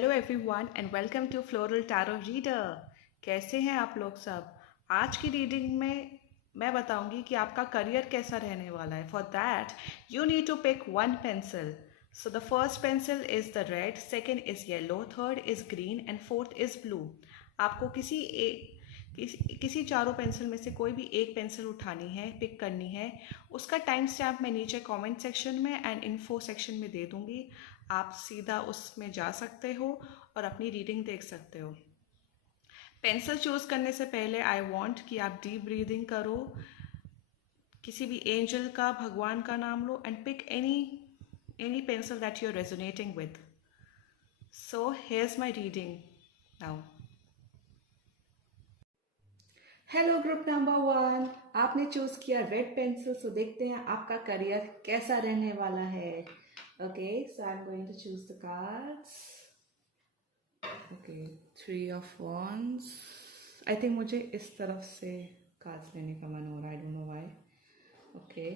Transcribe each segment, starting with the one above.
Hello everyone and welcome to floral tarot reader. कैसे हैं आप लोग सब। आज की रीडिंग में मैं बताऊंगी कि आपका करियर कैसा रहने वाला है। For that you need to pick one pencil. So the first pencil is the red, second is yellow, third is green and fourth is blue. आपको किसी चारों पेंसिल में से कोई भी एक पेंसिल उठानी है, पिक करनी है। उसका टाइम स्टैम्प मैं नीचे कमेंट सेक्शन में एंड इन्फो सेक्शन में दे दूँगी। आप सीधा उसमें जा सकते हो और अपनी रीडिंग देख सकते हो। पेंसिल चूज़ करने से पहले आई वांट कि आप डीप ब्रीदिंग करो, किसी भी एंजल का, भगवान का नाम लो and pick any pencil that you are resonating with. So here's my reading now. Hello group number 1, आपने चूज किया रेड पेंसिल। सो देखते हैं आपका करियर कैसा रहने वाला है। Okay, so I am going to choose the cards. Okay, 3 of Wands। I think मुझे इस तरफ से कार्ड्स लेने का मन हो रहा है, I don't know why. Okay,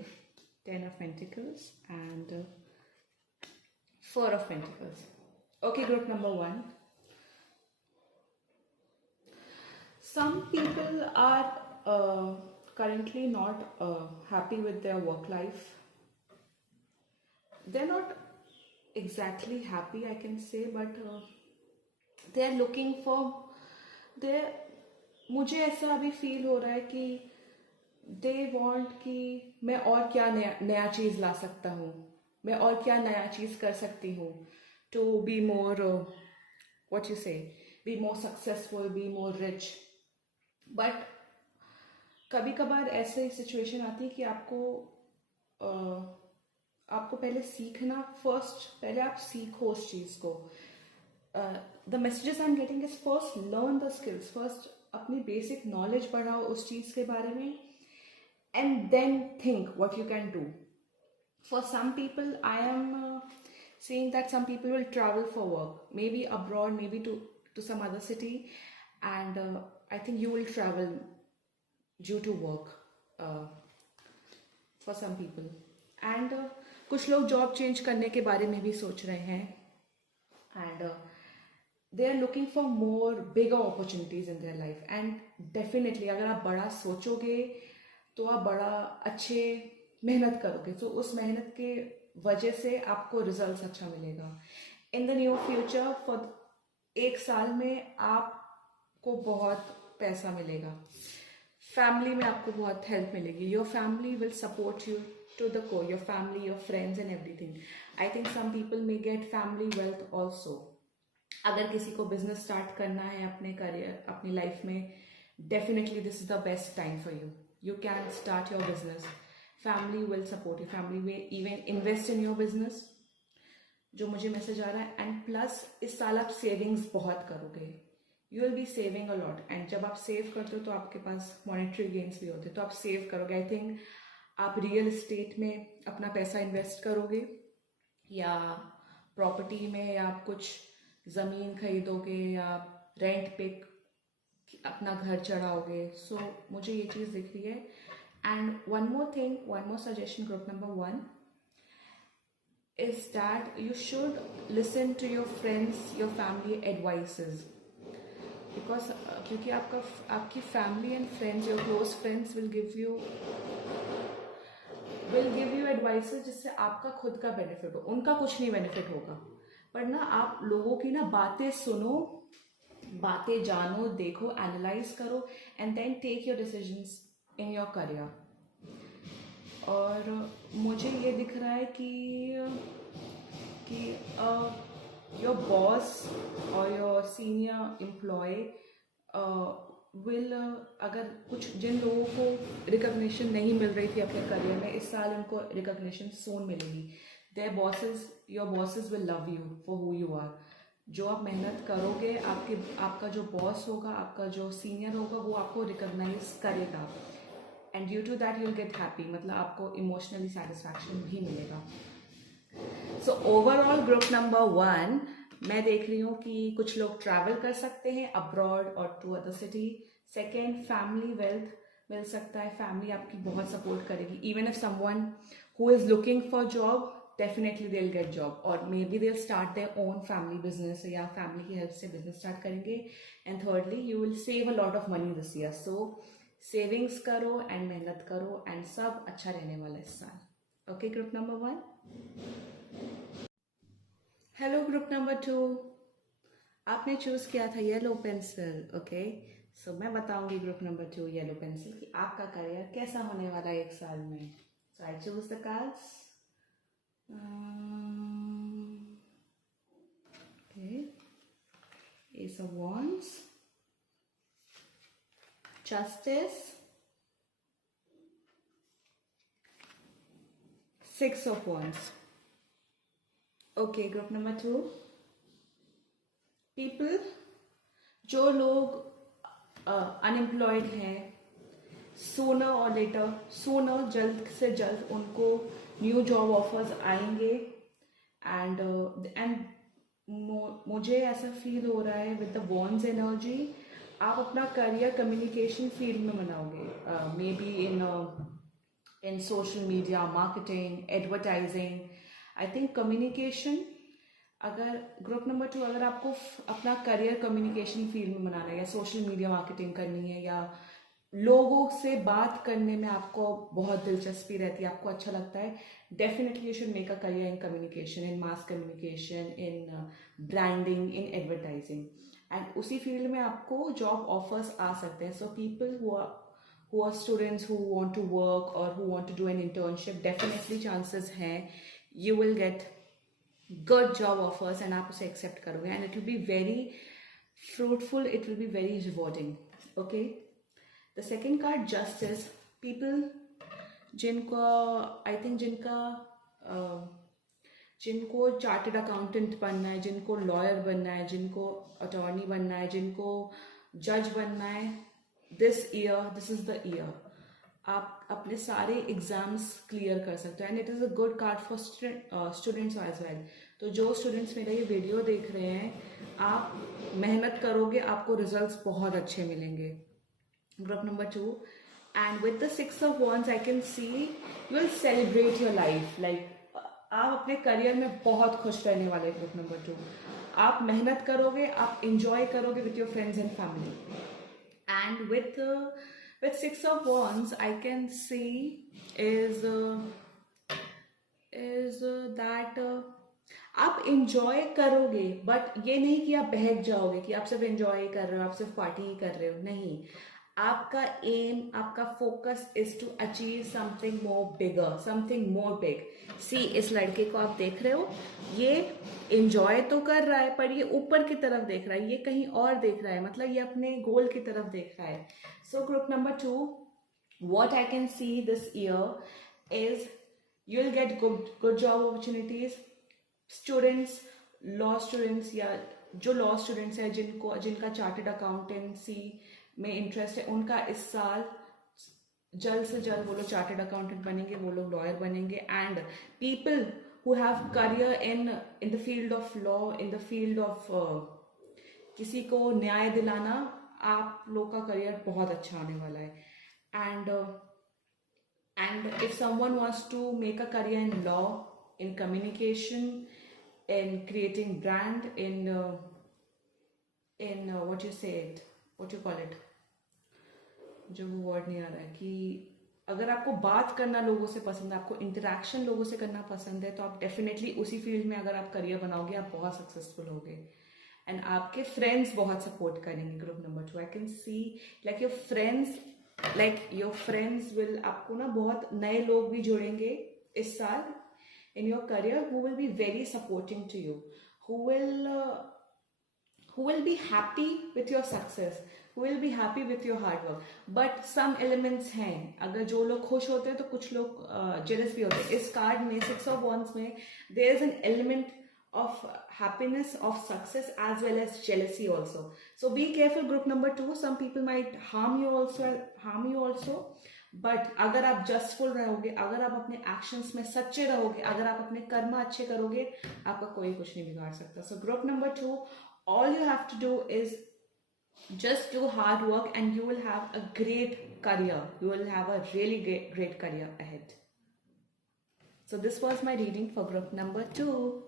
10 of Pentacles and 4 of Pentacles। Okay group number 1, some people are currently not happy with their work life. They're not exactly happy, I can say, but they're looking for they मुझे ऐसा अभी feel हो रहा है कि they want कि मैं और क्या नया नया चीज़ ला सकता हूँ, मैं और क्या नया चीज़ कर सकती हूँ to be more what you say be more successful, be more rich. But कभी कभार ऐसे सिचुएशन आती है कि आपको पहले सीखना, पहले आप सीखो उस चीज़ को। The messages I am getting is first learn the skills, first अपनी बेसिक नॉलेज बढ़ाओ उस चीज़ के बारे में and then think what you can do. For some people, I am seeing that some people will travel for work, maybe abroad, maybe to some other city, and I think you will travel due to work uh, for some people. And कुछ लोग job change करने के बारे में भी सोच रहे हैं and they are looking for more bigger opportunities in their life. And definitely अगर आप बड़ा सोचोगे तो आप बड़ा अच्छे मेहनत करोगे, तो उस मेहनत के वजह से आपको रिजल्ट्स अच्छा मिलेगा in the new future. For 1 साल में आपको बहुत पैसा मिलेगा, फैमिली में आपको बहुत हेल्प मिलेगी, your family will support you to the core, your family, your friends and everything. I think some people may get family wealth also. अगर किसी को बिजनेस स्टार्ट करना है अपने करियर, अपनी लाइफ में, definitely this is the best time for you. You can start your business, family will support you, family will even invest in your business, जो मुझे मैसेज आ रहा है। एंड प्लस इस साल आप सेविंग्स बहुत करोगे, you will be saving a lot. And जब आप सेव करते हो तो आपके पास मॉनेटरी गेन्स भी होते हैं, तो आप सेव करोगे। आई थिंक आप रियल एस्टेट में अपना पैसा इन्वेस्ट करोगे या प्रॉपर्टी में, या आप कुछ ज़मीन खरीदोगे या रेंट पे अपना घर चढ़ाओगे। सो मुझे ये चीज़ दिख रही है। And one more thing, one more suggestion group number 1 is that you should listen to your friends, your family advices, because क्योंकि आपकी family and friends, your close friends will give you advices जिससे आपका खुद का benefit हो, उनका कुछ नहीं बेनिफिट होगा। पर ना आप लोगों की ना बातें सुनो, बातें जानो, देखो, एनालाइज करो and then take your decisions in your career. और मुझे ये दिख रहा है कि योर बॉस और योर सीनियर एम्प्लॉय विल, अगर कुछ जिन लोगों को रिकग्निशन नहीं मिल रही थी अपने करियर में, इस साल उनको रिकग्निशन सोन मिलेगी। Their bosses, your bosses will love you for who you are. जो आप मेहनत करोगे, आपका जो बॉस होगा, आपका जो सीनियर होगा, वो आपको रिकग्नाइज करेगा and due to that you will get happy, मतलब आपको इमोशनली सेटिस्फैक्शन भी मिलेगा। सो ओवरऑल ग्रुप नंबर 1, मैं देख रही हूँ कि कुछ लोग ट्रैवल कर सकते हैं अब्रॉड और to other city. Second, family wealth मिल सकता है, फैमिली आपकी बहुत सपोर्ट करेगी। Even if someone who is looking for job, definitely they'll get job, or maybe they'll start their own family business या family की help से business start करेंगे. And thirdly, you will save a lot of money this year. So savings करो and मेहनत करो and सब अच्छा रहने वाला है इस साल. Okay, group number 1. Hello, group number 2. आपने चूज किया था येलो पेंसिल. ओके, सो मैं बताऊंगी ग्रुप नंबर 2 येलो पेंसिल कि आपका करियर कैसा होने वाला है एक साल में. So I choose the cards. Okay, ace of wands, justice, 6 of wands. Okay, group number 2 people, जो लोग अनएम्प्लॉयड हैं, सूनर और लेटर, सूनर जल्द से जल्द उनको न्यू जॉब ऑफर्स आएंगे. एंड मुझे ऐसा फील हो रहा है विद द वॉन्स एनर्जी, आप अपना करियर कम्युनिकेशन फील्ड में बनाओगे. May be in social media, marketing, advertising. I think communication, अगर ग्रुप नंबर 2 अगर आपको अपना करियर कम्युनिकेशन फील्ड में बनाना है या सोशल मीडिया मार्केटिंग करनी है या लोगों से बात करने में आपको बहुत दिलचस्पी रहती है, आपको अच्छा लगता है, definitely you should make a career in communication, in mass communication, in branding, in advertising. And उसी फील्ड में आपको जॉब ऑफर्स आ सकते हैं. So people who are students who want to work or who want to do an internship, definitely chances हैं you will get good job offers and आप उसे accept करोगे and it will be very fruitful, it will be very rewarding. Okay, the second card, justice. People जिनको I think जिनको chartered accountant बनना है, जिनको lawyer बनना है, जिनको अटॉर्नी बनना है, जिनको जज बनना है, दिस इज द ईयर आप अपने सारे एग्जाम्स क्लियर कर सकते हो. And it is a good card for students as well. तो जो स्टूडेंट्स मेरा ये वीडियो देख रहे हैं, आप मेहनत करोगे, आपको रिजल्ट्स बहुत अच्छे मिलेंगे. Group number 2, and with the 6 of wands I can see you will celebrate your life. Like आप अपने करियर में बहुत खुश रहने वाले. ग्रुप नंबर 2, आप मेहनत करोगे, आप इंजॉय करोगे with your friends and family. And with 6 of wands I can see is that आप इंजॉय करोगे, बट ये नहीं कि आप बहक जाओगे कि आप सिर्फ इंजॉय कर रहे हो, आप सिर्फ पार्टी ही कर रहे हो. नहीं, आपका एम, आपका focus is to achieve something more bigger, something more big. See, इस लड़के को आप देख रहे हो, ये इंजॉय तो कर रहा है पर ये ऊपर की तरफ देख रहा है, ये कहीं और देख रहा है, मतलब ये अपने गोल की तरफ देख रहा है. सो group number 2, what I can see this year is you'll get good job opportunities. Students, law students या जो लॉ स्टूडेंट्स हैं जिनका चार्टेड अकाउंटेंसी में इंटरेस्ट है, उनका इस साल जल्द से जल्द वो लोग चार्टेड अकाउंटेंट बनेंगे, वो लोग लॉयर बनेंगे. And people who have career in the field of law, in the field of किसी को न्याय दिलाना, आप लोग का करियर बहुत अच्छा होने वाला है. And if someone wants to make a career in law, in communication, in creating brand, in what you say it, what you call it, जो वो वर्ड नहीं आ रहा है, कि अगर आपको बात करना लोगों से पसंद है, आपको इंटरेक्शन लोगों से करना पसंद है, तो आप डेफिनेटली उसी फील्ड में अगर आप करियर बनाओगे, आप बहुत सक्सेसफुल होगे. एंड आपके फ्रेंड्स बहुत सपोर्ट करेंगे. Group number 2 I can see like your friends will, आपको ना बहुत नए लोग भी जुड़ेंगे इस साल in your career who will be very supporting to you, who will be happy with your success, who will be happy with your hard work. But some elements हैं, अगर जो लोग खुश होते हैं तो कुछ लोग jealous भी होते हैं. इस कार्ड में 6 of wands में there is an element of happiness, of success, as well as jealousy also. So be careful group number 2. Some people might harm you also. But अगर आप जस्टफुल रहोगे, अगर आप अपने एक्शंस में सच्चे रहोगे, अगर आप अपने कर्म अच्छे करोगे, आपका कोई कुछ नहीं बिगाड़ सकता. So group number 2, all you have to do is just do hard work and you will have a great career. You will have a really great career ahead. So this was my reading for group number 2.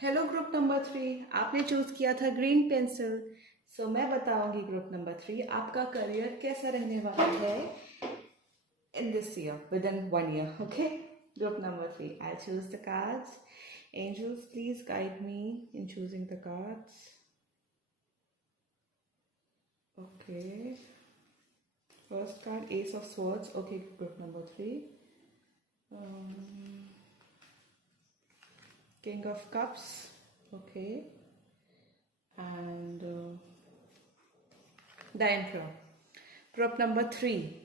Hello group number 3, आपने choose किया था green pencil. सो मैं बताऊंगी group number 3 आपका career कैसा रहने वाला है in this year, within 1 year. Okay, group number 3, I'll choose the cards. Angels, please guide me in choosing the cards. Okay, first card, Ace of Swords. Okay, group number 3. King of Cups. Okay, and the Emperor. Group number 3,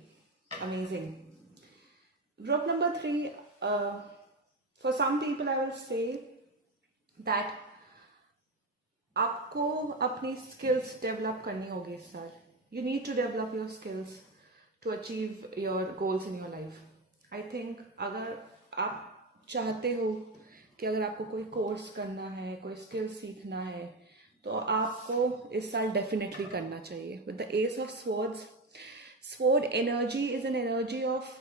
amazing. Group number 3, for some people I will say that आपको अपनी skills develop करनी होगी इस साल. You need to develop your skills to achieve your goals in your life. I think अगर आप चाहते हो कि अगर आपको कोई कोर्स करना है, कोई स्किल सीखना है, तो आपको इस साल डेफिनेटली करना चाहिए. With the S of swords, sword energy is an energy of,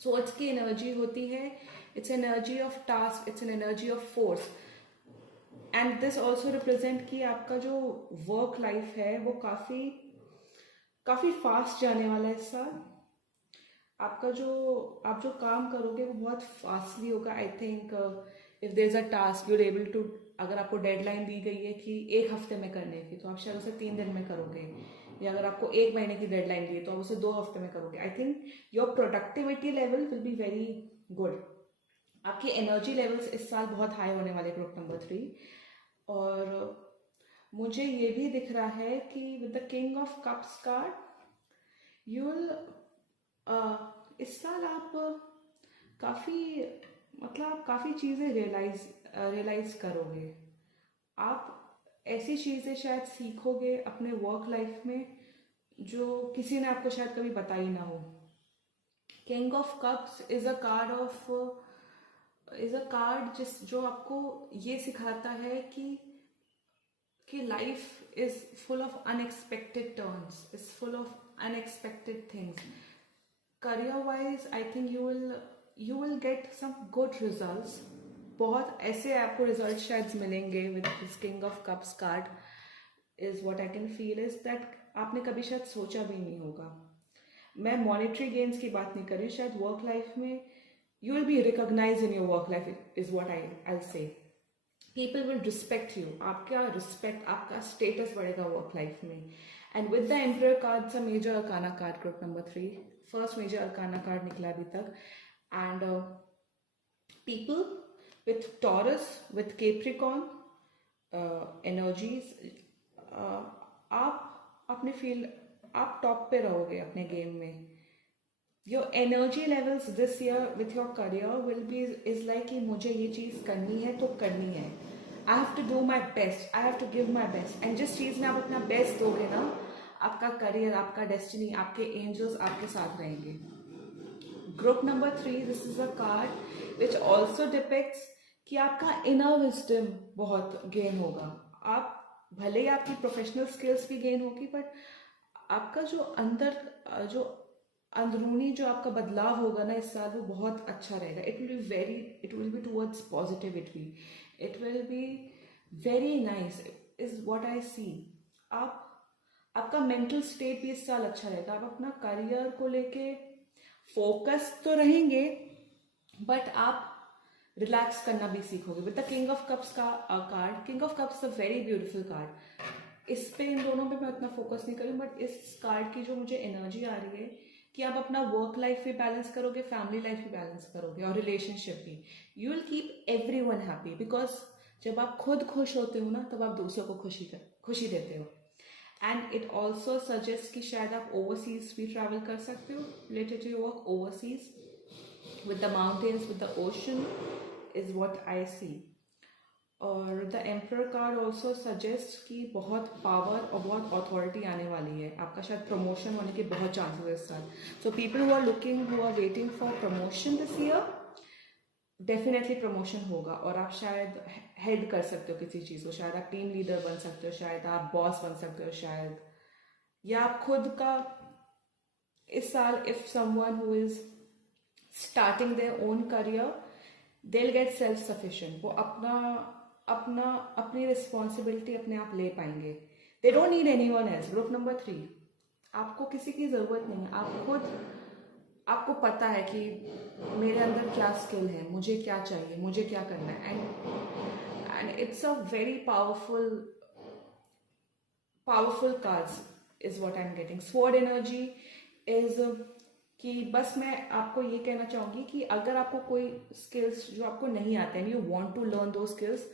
swords की एनर्जी होती है, it's energy of task, it's an energy of force. And this also represent कि आपका जो वर्क लाइफ है वो काफ़ी फास्ट जाने वाला है इस साल. आपका आप जो काम करोगे वो बहुत फास्टली होगा. I think if there is a task you are able to, अगर आपको डेडलाइन दी गई है कि 1 हफ्ते में करने की, तो आप शायद उसे 3 दिन में करोगे. या अगर आपको 1 महीने की डेडलाइन दी है तो आप उसे 2 हफ्ते में करोगे. I think your productivity level will be very good. आपकी एनर्जी लेवल्स इस साल बहुत हाई होने वाले ग्रुप नंबर 3. और मुझे ये भी दिख रहा है कि with the king of cups card you will, इस साल आप काफ़ी चीज़ें रियलाइज करोगे. आप ऐसी चीज़ें शायद सीखोगे अपने वर्क लाइफ में जो किसी ने आपको शायद कभी बताई ना हो. King of cups is a card जो आपको ये सिखाता है कि life is full of unexpected turns, is full of unexpected things. Career wise I think you will get some good results. बहुत ऐसे आपको रिजल्ट शायद मिलेंगे with this king of cups card. Is what I can feel is that आपने कभी शायद सोचा भी नहीं होगा. मैं मॉनेटरी गेन्स की बात नहीं कर रही, शायद वर्क लाइफ में you will be recognized in your work life is what I'll say. People will respect you. आपका रिस्पेक्ट, आपका स्टेटस बढ़ेगा वर्क लाइफ में. And with the emperor card, a major arcana card group number 3, first major arcana card निकला अभी तक. And people with Taurus, with Capricorn energies, आप top पे रहोगे अपने गेम में. Your energy levels this year with your career will be is like कि मुझे ये चीज़ करनी है तो करनी है. I have to do my best. I have to give my best. And जिस चीज़ में आप अपना बेस्ट दोगे ना, आपका करियर, आपका डेस्टिनी, आपके एंजल्स आपके साथ रहेंगे. Group number 3, this is a card which also depicts कि आपका इनर विजडम बहुत गेन होगा. आप भले ही आपकी प्रोफेशनल स्किल्स भी गेन होगी, बट आपका जो अंदरूनी जो आपका बदलाव होगा ना इस साल, वो बहुत अच्छा रहेगा. It will be towards positivity. It will be very nice is what I see. आपका मेंटल स्टेट भी इस साल अच्छा रहेगा. आप अपना करियर को लेके फोकस तो रहेंगे, बट आप रिलैक्स करना भी सीखोगे. With the king of cups का card, king of cups a very beautiful card. इस पे, इन दोनों पे मैं उतना फोकस नहीं करूँ, बट इस कार्ड की जो मुझे एनर्जी आ रही है कि आप अपना वर्क लाइफ भी बैलेंस करोगे, फैमिली लाइफ भी बैलेंस करोगे, और रिलेशनशिप भी. You will keep everyone happy, because जब आप खुद खुश होते हो ना, तब आप दूसरों को खुशी देते हो. एंड इट ऑल्सो सजेस्ट कि शायद आप ओवरसीज भी ट्रैवल कर सकते हो related to your work. Overseas with the mountains, with the ocean is what I see. और the emperor card also suggest कि बहुत पावर और बहुत अथॉरिटी आने वाली है. आपका शायद प्रमोशन होने के बहुत चांसेस है इस साल. So people who are waiting for promotion this year, definitely promotion होगा. और आप शायद हेड कर सकते हो किसी चीज़ को. शायद आप टीम लीडर बन सकते हो, शायद आप बॉस बन सकते हो, शायद, या आप खुद का इस साल if someone who is starting their own career, they'll get self sufficient. वो अपना अपना अपनी रिस्पॉन्सिबिलिटी अपने आप ले पाएंगे. They don't need anyone else. Group number 3, आपको किसी की ज़रूरत नहीं है. आप खुद, आपको पता है कि मेरे अंदर क्या स्किल है, मुझे क्या चाहिए, मुझे क्या करना है. And it's a very powerful cards is what I am getting. Sword energy is कि बस मैं आपको ये कहना चाहूँगी कि अगर आपको कोई स्किल्स जो आपको नहीं आते हैं, यू वांट टू लर्न दो स्किल्स,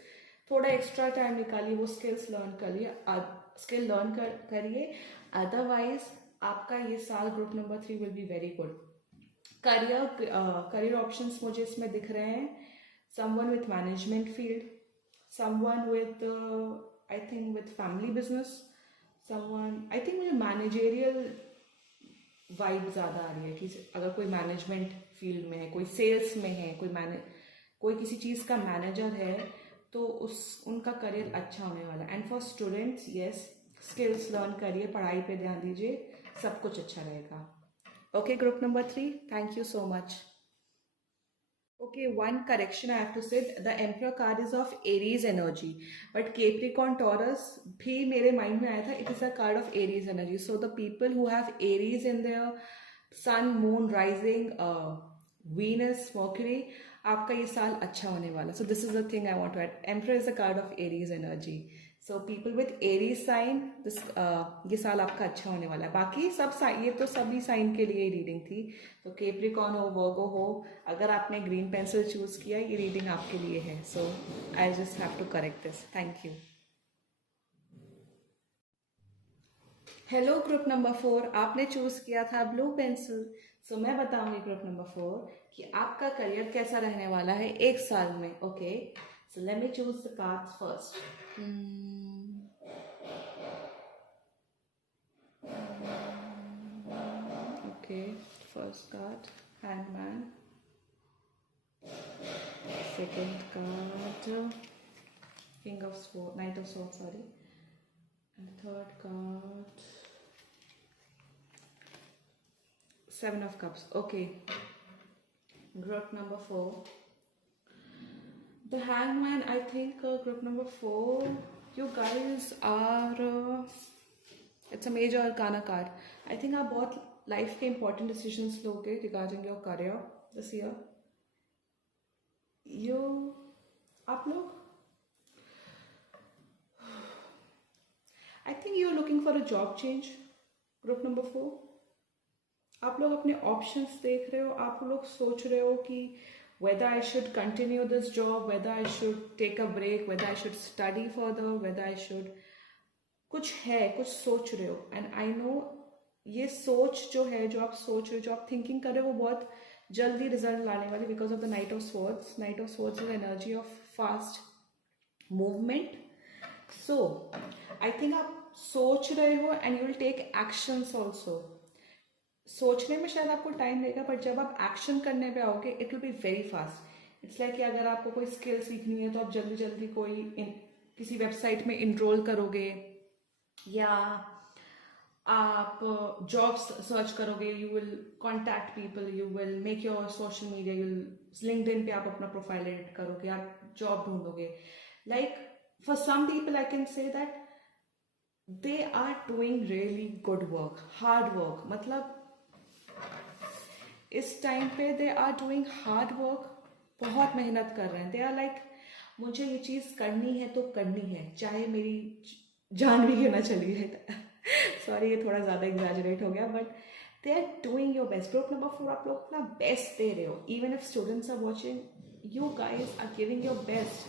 थोड़ा एक्स्ट्रा टाइम निकालिए, वो स्किल्स लर्न करिए, करिए. अदरवाइज आपका ये साल group number 3 will be very good. Career options मुझे इसमें दिख रहे हैं. Someone with management field, someone with I think with family business, someone I think मुझे मैनेजेरियल वाइब ज़्यादा आ रही है कि अगर कोई मैनेजमेंट फील्ड में है, कोई सेल्स में है, कोई किसी चीज़ का मैनेजर है, तो उनका करियर अच्छा होने वाला है. And for students, yes, skills learn करिए, पढ़ाई पे ध्यान दीजिए, सब कुछ अच्छा रहेगा. Okay, group number 3, thank you so much. Okay, one correction I have to say, the Emperor card is of Aries energy, but Capricorn Taurus भी मेरे mind में आया था, it is a card of Aries energy. So the people who have Aries in their sun, moon, rising, Venus, Mercury, आपका ये साल अच्छा होने वाला. So this is the thing I want to add. Emperor is a card of Aries energy. So people with Aries sign, this ये साल आपका अच्छा होने वाला है. बाकी सब ये तो सभी साइन के लिए रीडिंग थी. तो केप्रिकॉन हो, वर्गो हो, अगर आपने ग्रीन पेंसिल चूज किया, ये रीडिंग आपके लिए है. So I just have to correct this. Thank you. Hello group number 4, आपने चूज किया था ब्लू पेंसिल. सो मैं बताऊंगी ग्रुप नंबर 4 कि आपका करियर कैसा रहने वाला है एक साल में. Okay, so let me choose the cards first. Okay, first card, Hangman. Second card, King of Swords, Knight of Swords, sorry. And third card, Seven of Cups. Okay, group number 4. The Hangman, I think group number 4, you guys are, it's a major arcana card. I think आप बहुत life के important decisions लोगे regarding your career this year. आप लोग, I think you're looking for a job change. Group number 4, आप लोग अपने options देख रहे हो, आप लोग सोच रहे हो कि whether I should continue this job, whether I should take a break, whether I should study further, whether I should, कुछ है, कुछ सोच रहे हो. एंड आई नो ये सोच जो है, जो आप सोच रहे हो, जो आप थिंकिंग कर रहे हो, वो बहुत जल्दी रिजल्ट लाने वाली, because of the knight of swords. Knight of swords is energy of fast movement. So I think आप सोच रहे हो and you will take actions also. सोचने में शायद आपको टाइम लगेगा, बट जब आप एक्शन करने पे आओगे it will be very fast. It's like कि अगर आपको कोई स्किल सीखनी है तो आप जल्दी जल्दी किसी वेबसाइट में इनरोल करोगे, या आप जॉब्स सर्च करोगे, you will contact people, you will make your social media, you will LinkedIn पे आप अपना प्रोफाइल एडिट करोगे, आप जॉब ढूंढोगे. Like for some people I can say that they are doing really good work, hard work. मतलब इस time पे they are doing hard work, बहुत मेहनत कर रहे हैं. दे आर लाइक, मुझे ये चीज़ करनी है तो करनी है, चाहे मेरी जान भी क्यों ना चली है. सॉरी, ये थोड़ा ज़्यादा एग्जैजरेट हो गया, but they are doing your best. Group number 4, आप लोग अपना बेस्ट दे रहे हो. Even if students are watching, you guys are giving your best.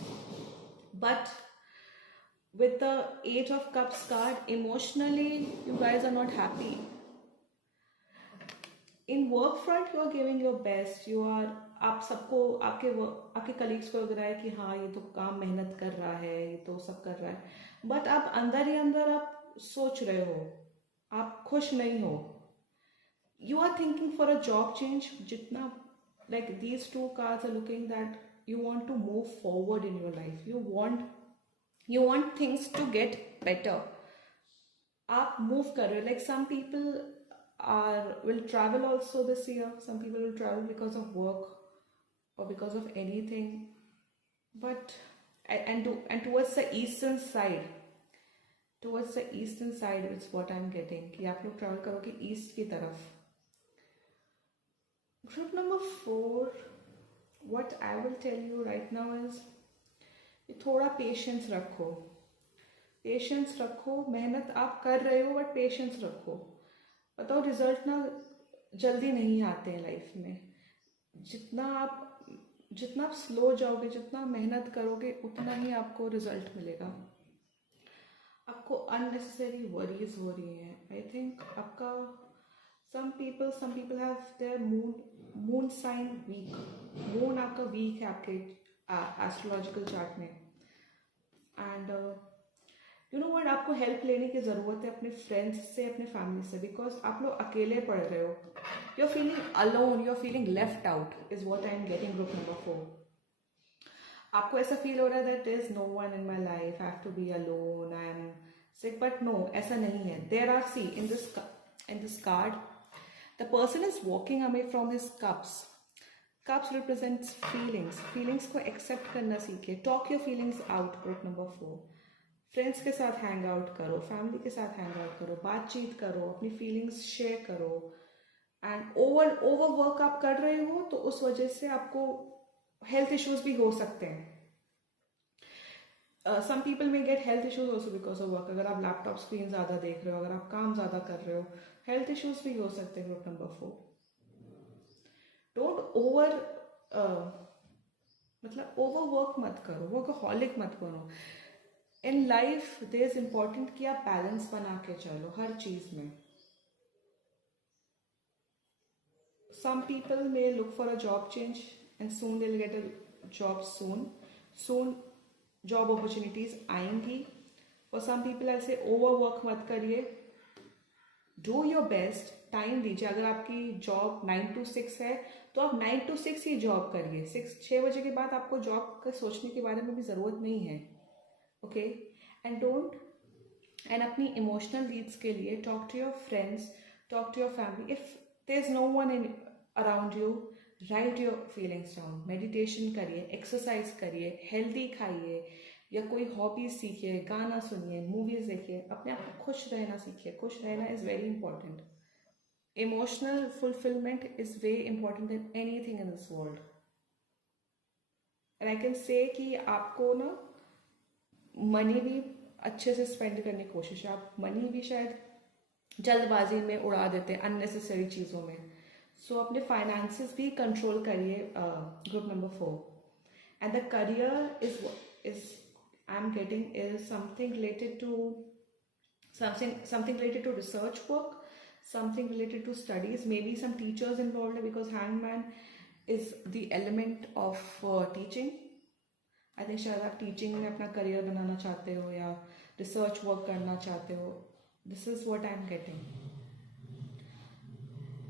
But with the Eight of Cups card, emotionally you guys are not happy. In work front you are giving your best, you are, आप सबको, आपके colleagues को लग रहा है कि हाँ ये तो काम मेहनत कर रहा है, ये तो सब कर रहा है, बट आप अंदर ही अंदर आप सोच रहे हो, आप खुश नहीं हो. You are thinking for a job change. जितना, like these two cards are looking that you want to move forward in your life, you want things to get better. आप मूव कर रहे हो. Like some people, are will travel also this year. Some people will travel because of work or because of anything. But and towards the eastern side, it's what I'm getting कि आप लोग travel करोगे east की तरफ. Group number 4, what I will tell you right now is कि थोड़ा patience रखो. मेहनत आप कर रहे हो बट पेशेंस रखो. बताओ रिजल्ट ना जल्दी नहीं आते हैं लाइफ में. जितना आप स्लो जाओगे, जितना मेहनत करोगे, उतना ही आपको रिजल्ट मिलेगा. आपको अननेसेसरी वरीज हो रही हैं. आई थिंक आपका some people have their moon sign weak. Moon आपका वीक है आपके एस्ट्रोलॉजिकल चार्ट में. एंड यू नो व्हाट, आपको हेल्प लेने की ज़रूरत है अपने फ्रेंड्स से, अपने फैमिली से, बिकॉज आप लोग अकेले पढ़ रहे हो. You are feeling alone, you are feeling left out is what I am getting. Group number 4, आपको ऐसा फील हो रहा है that is no one in my life, I have to be alone, I am sick. But no, ऐसा नहीं है. There are, see in this card the person is walking away from his cups. Cups represents feelings को accept करना सीखिए. Talk your feelings out. Group number 4, friends के साथ hang out करो, family के साथ हैंग आउट करो, बातचीत करो, अपनी फीलिंग्स शेयर करो. एंड ओवर वर्क आप कर रहे हो तो उस वजह से आपको हेल्थ इश्यूज भी हो सकते हैं. Some people may get health issues also because of work. अगर आप लैपटॉप स्क्रीन ज़्यादा देख रहे हो, अगर आप काम ज़्यादा कर रहे हो, हेल्थ इश्यूज भी हो सकते हैं. Group number 4, don't over work मत करो, वर्कहॉलिक मत बनो. In life there is important कि आप बैलेंस बना के चलो हर चीज में. Some people may look for a job change and soon they will get a job. Soon job opportunities आएंगी. फॉर सम पीपल ऐसे ओवर वर्क मत करिए. डू योर बेस्ट, टाइम दीजिए. अगर आपकी जॉब 9 to 6 है तो आप 9 to 6 ही जॉब करिए. 6 बजे के बाद आपको जॉब का सोचने के बारे में भी ज़रूरत नहीं है. ओके, एंड अपनी इमोशनल नीड्स के लिए talk to your friends, talk to your family. If there is no one in around you, write your feelings down. Meditation करिए, एक्सरसाइज करिए, हेल्दी खाइए, या कोई हॉबीज सीखिए, गाना सुनिए, मूवीज देखिए. अपने आप को खुश रहना सीखिए. खुश रहना is very important. Emotional fulfilment is way important than anything in this world. And I can से कि आपको ना मनी भी अच्छे से स्पेंड करने की कोशिश है. आप मनी भी शायद जल्दबाजी में उड़ा देते हैं अननेसेसरी चीज़ों में. सो अपने फाइनेंसेस भी कंट्रोल करिए. Group number 4, and the career is I am getting is something related to research work, something related to studies, maybe some teachers involved because hangman is the element of teaching. I think शायद आप teaching में अपना career बनाना चाहते हो या research work करना चाहते हो. This is what I am getting.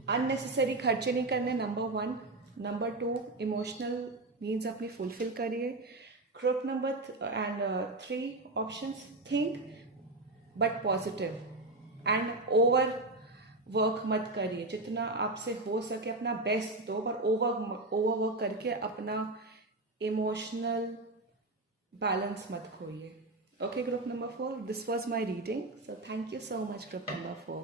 Unnecessary खर्चे नहीं करने, नंबर 1. नंबर 2, इमोशनल नीड्स अपनी फुलफिल करिए. Group number 3 options, think but positive and over work मत करिए. जितना आपसे हो सके अपना बेस्ट दो, पर ओवर वर्क करके अपना इमोशनल बैलेंस मत खोइए. Okay, group number 4, this was my reading. So thank you so much, group number 4.